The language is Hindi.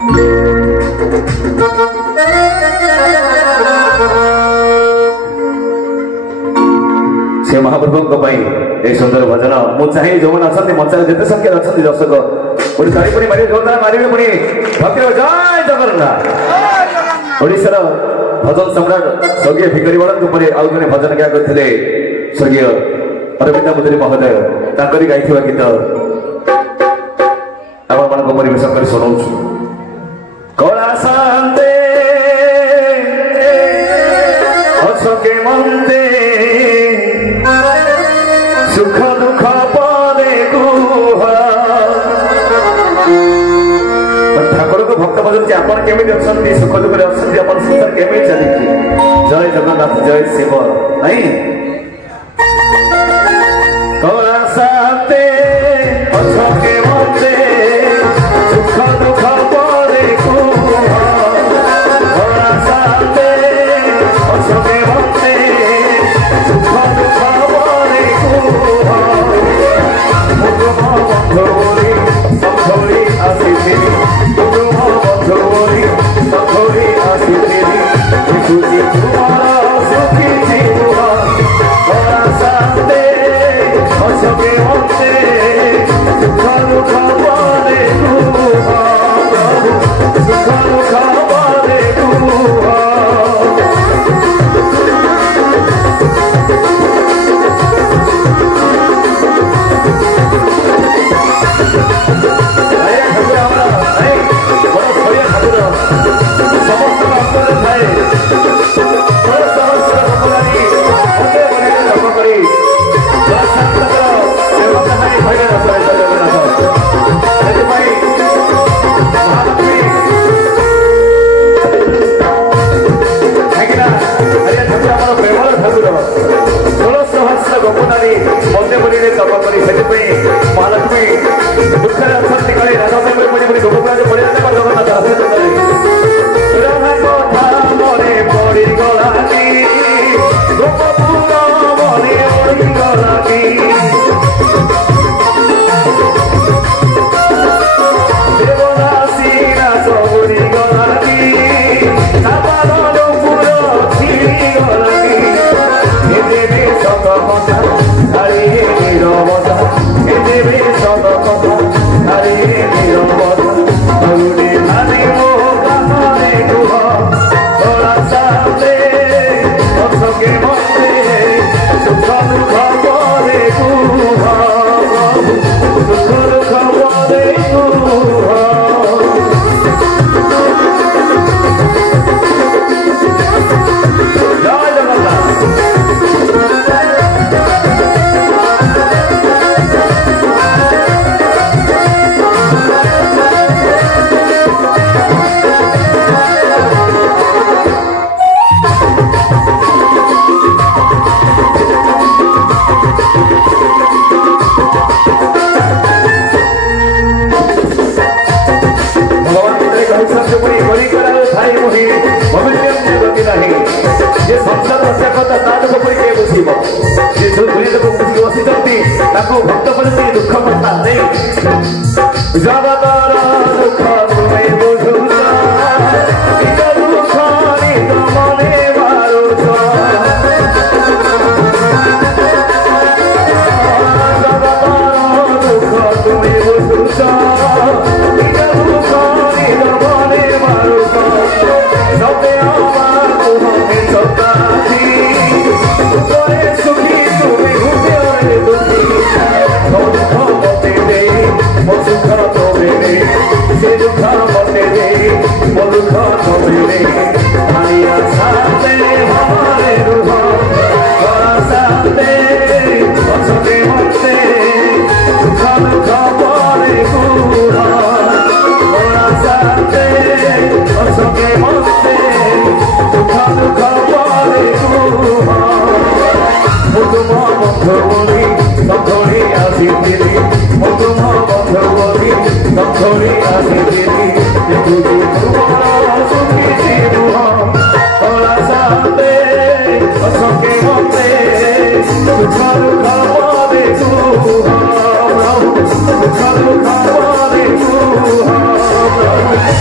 से महाप्रभु ये सुंदर भजन मुझे चाहिए जो मैंने अच्छा मंचार जिते संख्या अच्छा दर्शक गोटे ताली पुणी मारे जोरदार मारे पुणी भक्ति जय जगन्नाथ ओडिशार भजन सम्राट स्वर्गीय भिखारी बड़न आउ जने भजन गायक थे स्वर्गीय अरविंद मुदुरी महोदय तांकरी गाइथिबा गीत आपण मानको परिवेशन कर सुनाउछु कला शांते अशोके मंदे सुख दुख पादे गुहा ठाकुर को भक्त भजन से आपण केमिति अछंती सुख दुख रे अछंती आपण संसार केमिति चलिछि जय जगन्नाथ जय शिव नहीं कला शांते अशोके मंदे सुख दुख पादे गुहा कला शांते अशोके मंदे सुख दुख पादे गुहा बंधुरी संधोरी आसिथि बंधुरी संधोरी आसिथि खुशी तुम्हारा सुखी जीवा कला शांते अशोके मंदे सुख दुख पादे गुहा सुख दुख पादे गुहा Come on,